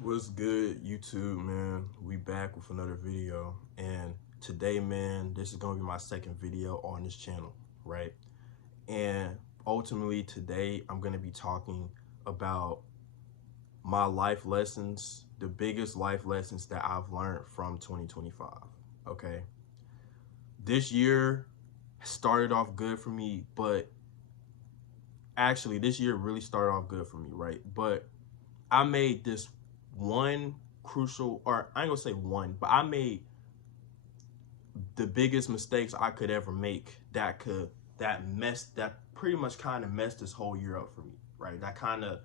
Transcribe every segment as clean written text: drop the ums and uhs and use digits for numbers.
What's good, YouTube, man? We back with another video, and today, man, this is gonna be my second video on this channel, right? And ultimately, today, I'm gonna be talking about my life lessons, the biggest life lessons that I've learned from 2025. Okay, this year started off good for me, but actually, this year really started off good for me, right? But I made this one crucial, or I ain't gonna say one, but I made the biggest mistakes I could ever make that pretty much kind of messed this whole year up for me, right? That kind of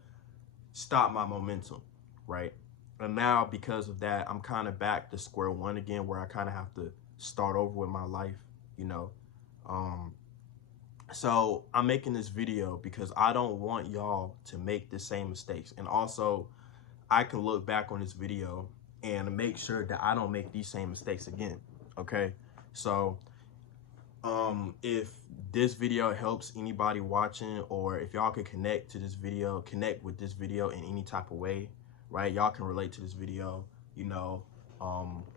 stopped my momentum, right? And now because of that, I'm kind of back to square one again, where I kind of have to start over with my life, you know. Um, so I'm making this video because I don't want y'all to make the same mistakes, and also I can look back on this video and make sure that I don't make these same mistakes again. Okay, so if this video helps anybody watching, or if y'all can connect with this video in any type of way, right? Y'all can relate to this video, you know,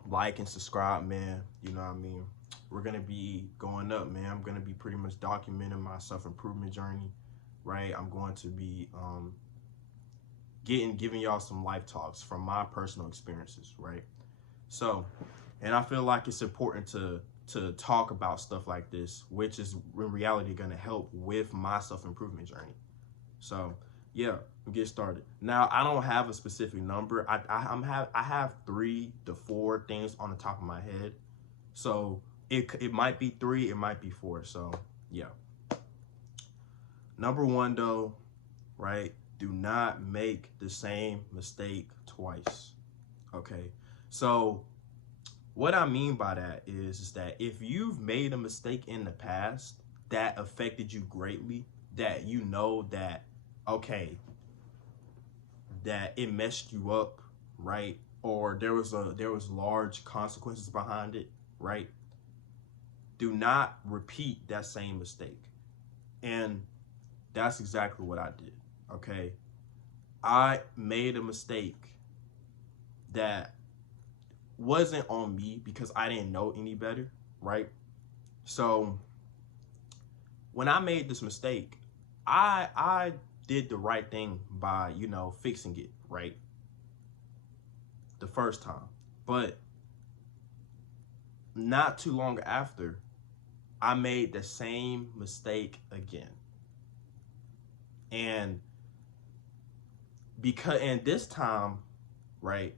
like and subscribe, man. You know what I mean? We're gonna be going up, man. I'm gonna be pretty much documenting my self-improvement journey, right? I'm going to be giving y'all some life talks from my personal experiences, right? So, and I feel like it's important to talk about stuff like this, which is in reality going to help with my self-improvement journey. So, yeah, we'll get started. Now, I don't have a specific number. I have 3 to 4 things on the top of my head. So, it might be 3, it might be 4. So, yeah. Number 1 though, right? Do not make the same mistake twice. Okay? So, what I mean by that is that if you've made a mistake in the past that affected you greatly, that you know that, okay, that it messed you up, right? Or there was large consequences behind it, right? Do not repeat that same mistake. And that's exactly what I did. Okay. I made a mistake that wasn't on me because I didn't know any better, right? So when I made this mistake, I did the right thing by, fixing it, right? The first time. But not too long after, I made the same mistake again. And this time, right,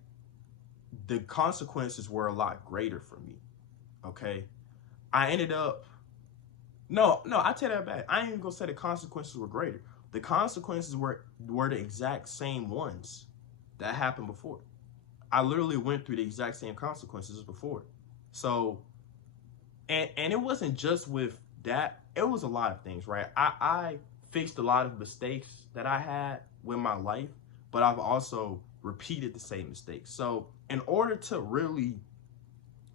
the consequences were a lot greater for me. Okay. I ended up no, I take that back. I ain't even gonna say the consequences were greater. The consequences were the exact same ones that happened before. I literally went through the exact same consequences before. So, and it wasn't just with that. It was a lot of things, right? I fixed a lot of mistakes that I had with my life, but I've also repeated the same mistakes. So, in order to really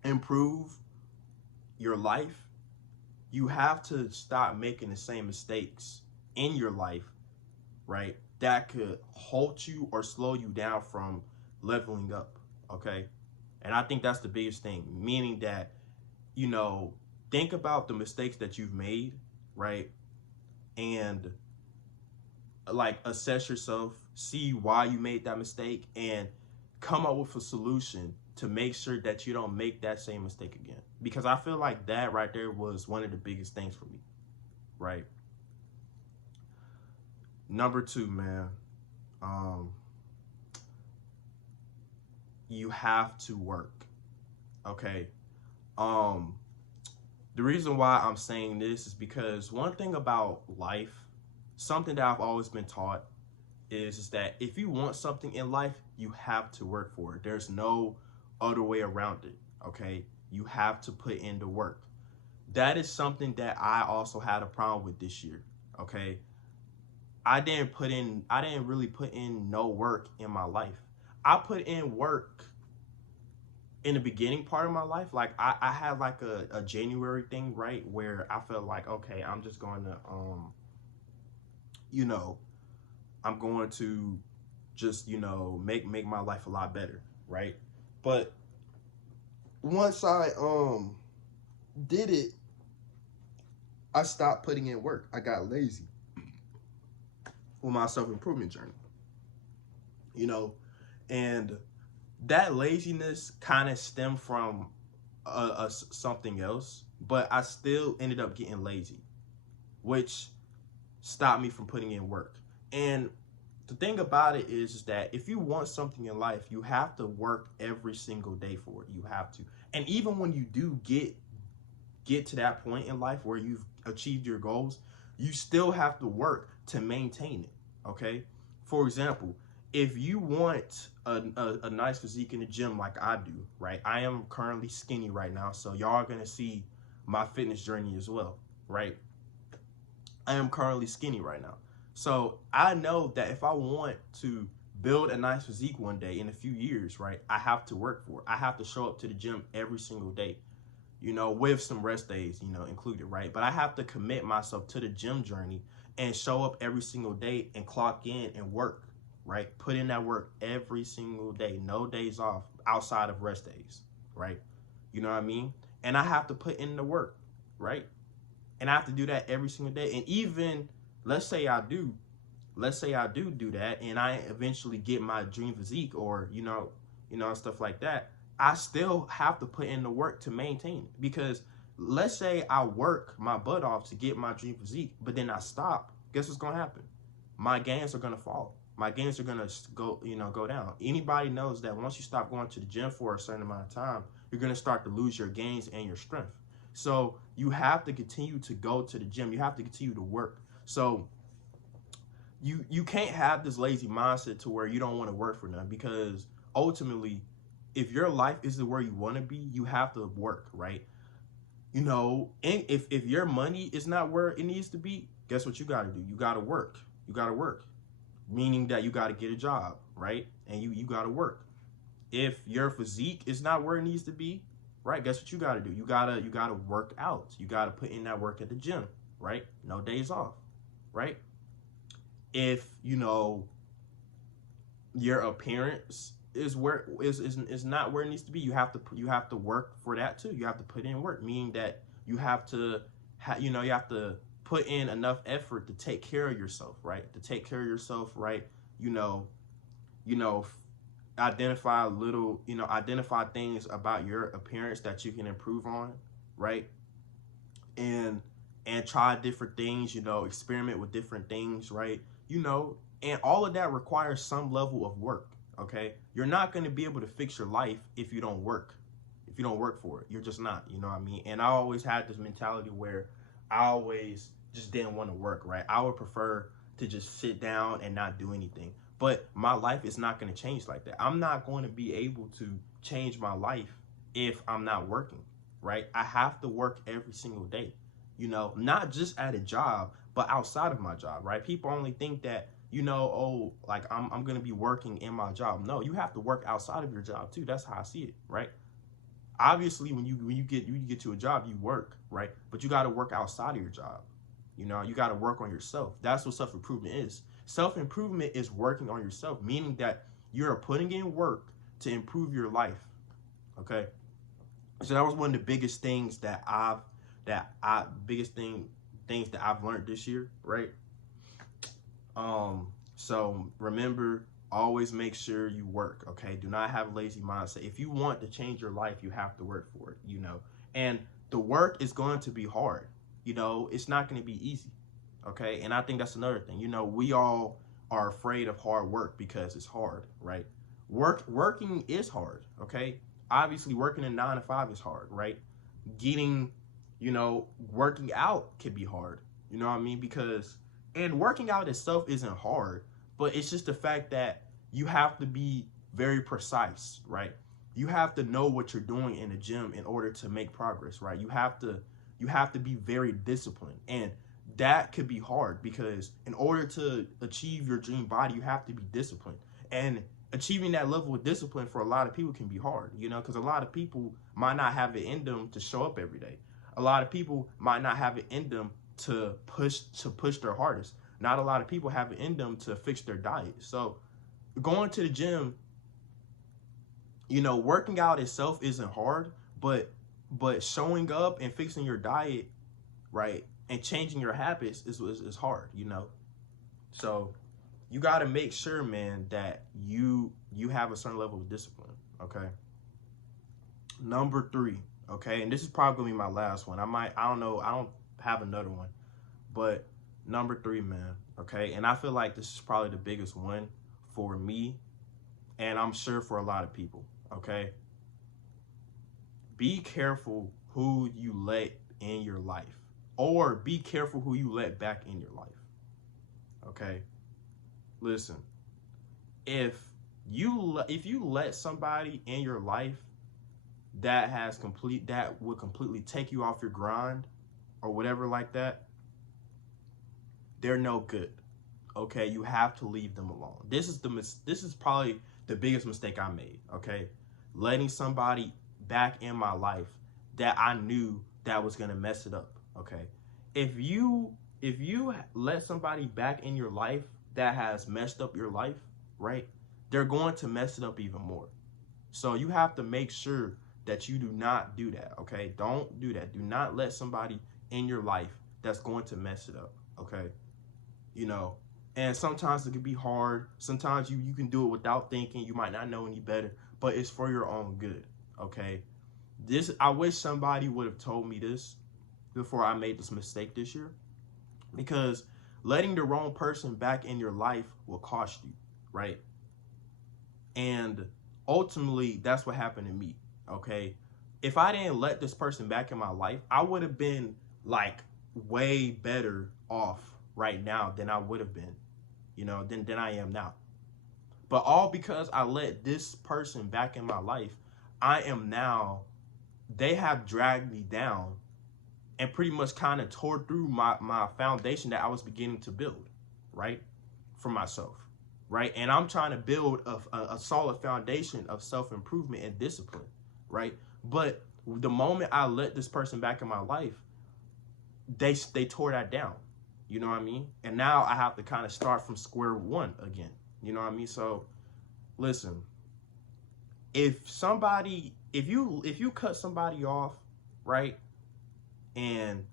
improve your life, you have to stop making the same mistakes in your life, right? That could halt you or slow you down from leveling up, okay? And I think that's the biggest thing, meaning that, you know, think about the mistakes that you've made, right? And like assess yourself, see why you made that mistake, and come up with a solution to make sure that you don't make that same mistake again. Because I feel like that right there was one of the biggest things for me, right? Number 2, man, um, you have to work, okay? Um, the reason why I'm saying this is because one thing about life, something that I've always been taught is that if you want something in life, you have to work for it. There's no other way around it, okay? You have to put in the work. That is something that I also had a problem with this year, okay? I didn't really put in no work in my life. I put in work in the beginning part of my life. Like I had like a January thing, right? Where I felt like, okay, I'm just going to, you know, I'm going to just, you know, make my life a lot better, right? But once I did it, I stopped putting in work. I got lazy with my self-improvement journey, you know, and that laziness kind of stemmed from something else, but I still ended up getting lazy, which stopped me from putting in work. And the thing about it is that if you want something in life, you have to work every single day for it. You have to. And even when you do get to that point in life where you've achieved your goals, you still have to work to maintain it. Okay? For example, if you want a nice physique in the gym like I do, right? I am currently skinny right now, so y'all are gonna see my fitness journey as well, right? I am currently skinny right now. So I know that if I want to build a nice physique one day in a few years, right, I have to work for it. I have to show up to the gym every single day, you know, with some rest days, you know, included, right? But I have to commit myself to the gym journey and show up every single day and clock in and work, right? Put in that work every single day, no days off outside of rest days, right? You know what I mean? And I have to put in the work, right? And I have to do that every single day. And even let's say I do that and I eventually get my dream physique, or you know, stuff like that, I still have to put in the work to maintain it. Because let's say I work my butt off to get my dream physique, but then I stop, guess what's gonna happen? My gains are gonna fall. My gains are gonna go down. Anybody knows that once you stop going to the gym for a certain amount of time, you're gonna start to lose your gains and your strength. So you have to continue to go to the gym. You have to continue to work. So you can't have this lazy mindset to where you don't want to work for nothing, because ultimately, if your life isn't where you want to be, you have to work, right? You know, and if your money is not where it needs to be, guess what you got to do? You got to work. You got to work, meaning that you got to get a job, right? And you got to work. If your physique is not where it needs to be, right? Guess what you got to do? You gotta work out. You got to put in that work at the gym, right? No days off, right? If you know your appearance is where is not where it needs to be, you have to work for that too. You have to put in work, meaning that you have to you have to put in enough effort to take care of yourself, right? To take care of yourself, right? Identify identify things about your appearance that you can improve on, right? And try different things, experiment with different things, right? And all of that requires some level of work, okay? You're not going to be able to fix your life if you don't work. If you don't work for it, you're just not, you know what I mean? And I always had this mentality where I always just didn't want to work, right? I would prefer to just sit down and not do anything. But my life is not going to change like that. I'm not going to be able to change my life if I'm not working, right? I have to work every single day, not just at a job, but outside of my job, right? People only think that, like I'm going to be working in my job. No, you have to work outside of your job too. That's how I see it, right? Obviously, when you get to a job, you work, right? But you got to work outside of your job. You got to work on yourself. That's what self-improvement is. Self-improvement is working on yourself, meaning that you're putting in work to improve your life. Okay. So that was one of the biggest things things that I've learned this year, right? So remember, always make sure you work, okay? Do not have a lazy mindset. If you want to change your life, you have to work for it, and the work is going to be hard. It's not going to be easy, okay? And I think that's another thing. We all are afraid of hard work because it's hard, right? Working is hard, okay? Obviously, working a 9 to 5 is hard, right? Getting, working out can be hard, you know what I mean? And working out itself isn't hard, but it's just the fact that you have to be very precise, right? You have to know what you're doing in the gym in order to make progress, right? You have to be very disciplined, and that could be hard because in order to achieve your dream body, you have to be disciplined. And achieving that level of discipline for a lot of people can be hard, because a lot of people might not have it in them to show up every day. A lot of people might not have it in them to push their hardest. Not a lot of people have it in them to fix their diet. So going to the gym, you know, working out itself isn't hard, but showing up and fixing your diet, right, and changing your habits is hard, you know. So you got to make sure, man, that you have a certain level of discipline. Okay. Number 3. Okay, and this is probably gonna be my last one. I don't know, I don't have another one, but number 3, man. Okay, and I feel like this is probably the biggest one for me, and I'm sure for a lot of people. Okay, be careful who you let in your life, or be careful who you let back in your life. Okay, listen, if you let somebody in your life that would completely take you off your grind or whatever like that, they're no good. Okay, you have to leave them alone. This is probably the biggest mistake I made. Okay, letting somebody back in my life that I knew that was gonna mess it up. Okay, if you let somebody back in your life that has messed up your life, right, they're going to mess it up even more. So you have to make sure that you do not do that. Okay, don't do that. Do not let somebody in your life that's going to mess it up. Okay, you know, and sometimes it can be hard. Sometimes you can do it without thinking. You might not know any better, but it's for your own good. Okay, I wish somebody would have told me this before I made this mistake this year, because letting the wrong person back in your life will cost you, right? And ultimately, that's what happened to me. Okay, if I didn't let this person back in my life, I would have been like way better off right now than I would have been, you know, than I am now. But all because I let this person back in my life, I am now, they have dragged me down and pretty much kind of tore through my foundation that I was beginning to build, right, for myself, right? And I'm trying to build a solid foundation of self-improvement and discipline, right? But the moment I let this person back in my life, they tore that down, you know what I mean? And now I have to kind of start from square one again, you know what I mean? So listen, if you cut somebody off, right, and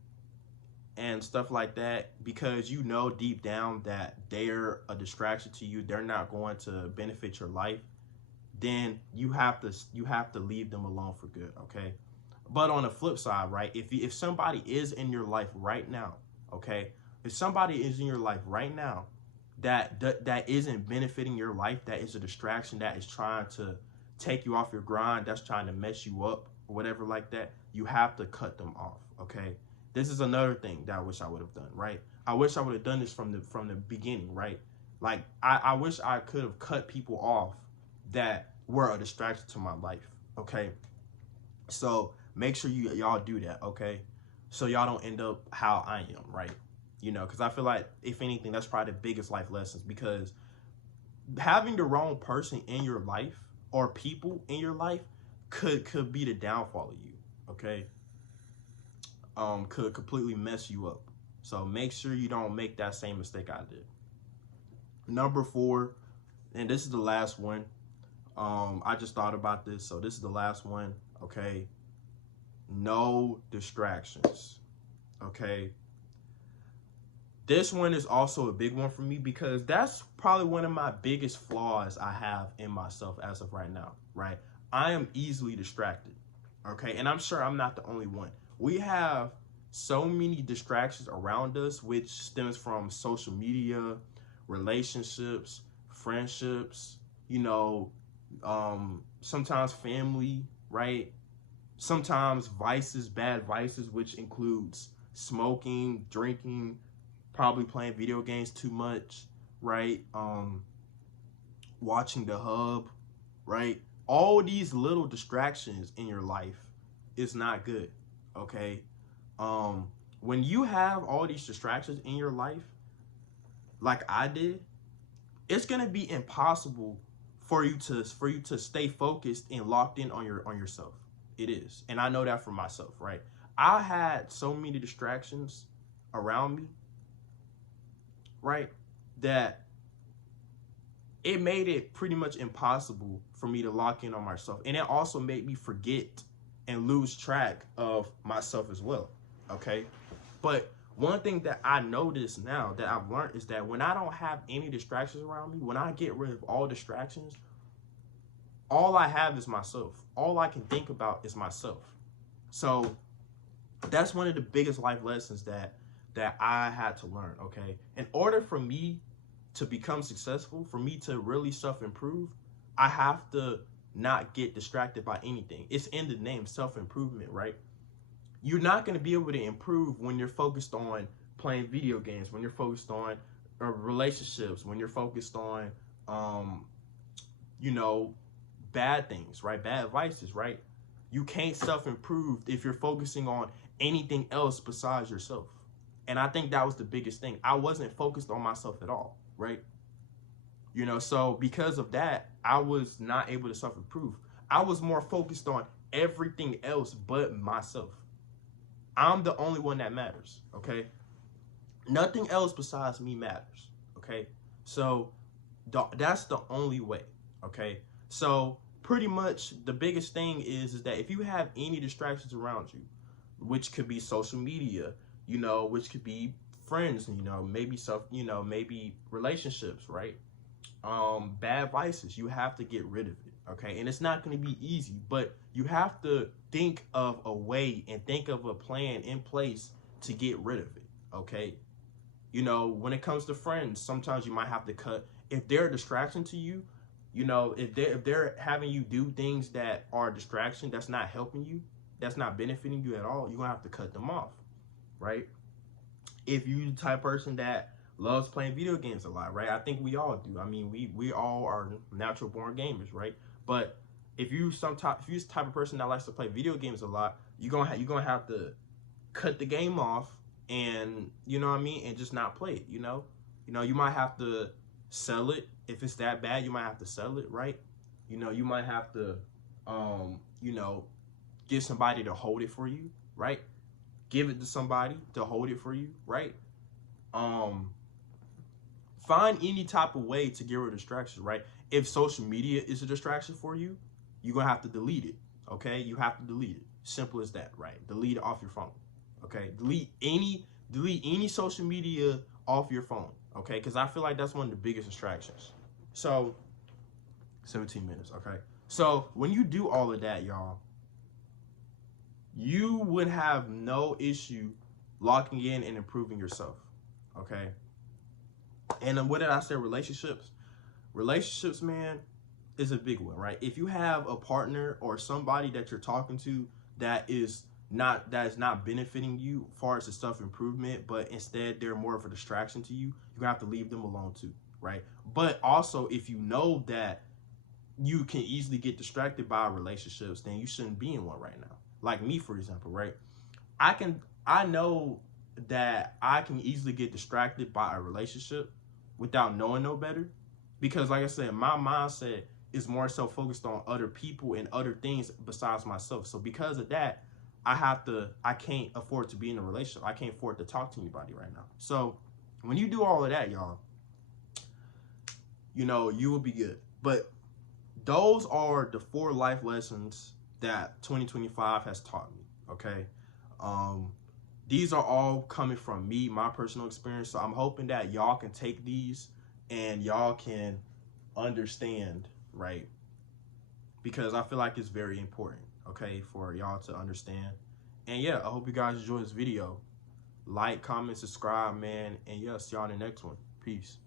stuff like that, because you know deep down that they're a distraction to you, they're not going to benefit your life, then you have to leave them alone for good. Okay, but on the flip side, right, if somebody is in your life right now, okay, if somebody is in your life right now that isn't benefiting your life, that is a distraction, that is trying to take you off your grind, that's trying to mess you up or whatever like that, you have to cut them off. Okay, this is another thing that I wish I would have done, right? I wish I would have done this from the beginning, right? Like I wish I could have cut people off that were a distraction to my life. Okay, so make sure y'all do that. Okay, so y'all don't end up how I am, right? You know, because I feel like, if anything, that's probably the biggest life lessons, because having the wrong person in your life or people in your life could be the downfall of you. Okay, could completely mess you up. So make sure you don't make that same mistake I did. Number 4, and this is the last one. I just thought about this, so this is the last one. Okay, no distractions. Okay, this one is also a big one for me, because that's probably one of my biggest flaws I have in myself as of right now, right? I am easily distracted. Okay, and I'm sure I'm not the only one. We have so many distractions around us, which stems from social media, relationships, friendships, you know, sometimes family, right? Sometimes vices, bad vices, which includes smoking, drinking, probably playing video games too much, right? Watching the hub, right? All these little distractions in your life is not good. Okay, when you have all these distractions in your life, like I did, it's gonna be impossible for you to stay focused and locked in on yourself. It is, and I know that for myself, right? I had so many distractions around me, right, that it made it pretty much impossible for me to lock in on myself. And it also made me forget and lose track of myself as well. Okay. But one thing that I notice now that I've learned is that when I don't have any distractions around me, when I get rid of all distractions, all I have is myself. All I can think about is myself. So that's one of the biggest life lessons that I had to learn. Okay. In order for me to become successful, for me to really self-improve, I have to not get distracted by anything. It's in the name, self-improvement, right? You're not going to be able to improve when you're focused on playing video games, when you're focused on relationships, when you're focused on, you know, bad things, right? Bad vices, right? You can't self-improve if you're focusing on anything else besides yourself. And I think that was the biggest thing. I wasn't focused on myself at all, right? You know, so because of that, I was not able to self-improve. I was more focused on everything else but myself. I'm the only one that matters, okay? Nothing else besides me matters, okay? So that's the only way, okay? So pretty much the biggest thing is that if you have any distractions around you, which could be social media, you know, which could be friends, you know, maybe maybe relationships, right? Bad vices, you have to get rid of it, okay? And it's not going to be easy, but you have to think of a way and think of a plan in place to get rid of it, okay? You know, when it comes to friends, sometimes you might have to cut. If they're a distraction to you, you know, if they're having you do things that are a distraction, that's not helping you, that's not benefiting you at all, you're gonna have to cut them off, right? If you're the type of person that loves playing video games a lot, right? I think we all do. I mean, we all are natural born gamers, right? But if you're the type of person that likes to play video games a lot, you're gonna have to cut the game off, and you know what I mean, and just not play it. You know, you might have to sell it if it's that bad. You might have to sell it, right? You know, you might have to, you know, get somebody to hold it for you, right? Give it to somebody to hold it for you, right? Find any type of way to get rid of distractions, right? If social media is a distraction for you, you're gonna have to delete it, okay? You have to delete it. Simple as that, right? Delete it off your phone, okay? Delete any social media off your phone, okay? Because I feel like that's one of the biggest distractions. So, 17 minutes, okay? So when you do all of that, y'all, you would have no issue locking in and improving yourself, okay? And then what did I say? Relationships, man, is a big one, right? If you have a partner or somebody that you're talking to that is not benefiting you as far as the self-improvement, but instead they're more of a distraction to you, you're gonna have to leave them alone too, right? But also, if you know that you can easily get distracted by relationships, then you shouldn't be in one right now. Like me, for example, right? I know that I can easily get distracted by a relationship without knowing no better, because like I said, my mindset is more so focused on other people and other things besides myself. So because of that, I can't afford to be in a relationship. I can't afford to talk to anybody right now. So when you do all of that, y'all, you know, you will be good. But those are the 4 life lessons that 2025 has taught me, okay? These are all coming from me, my personal experience. So I'm hoping that y'all can take these and y'all can understand, right? Because I feel like it's very important, okay, for y'all to understand. And yeah, I hope you guys enjoy this video. Like, comment, subscribe, man. And yeah, see y'all in the next one. Peace.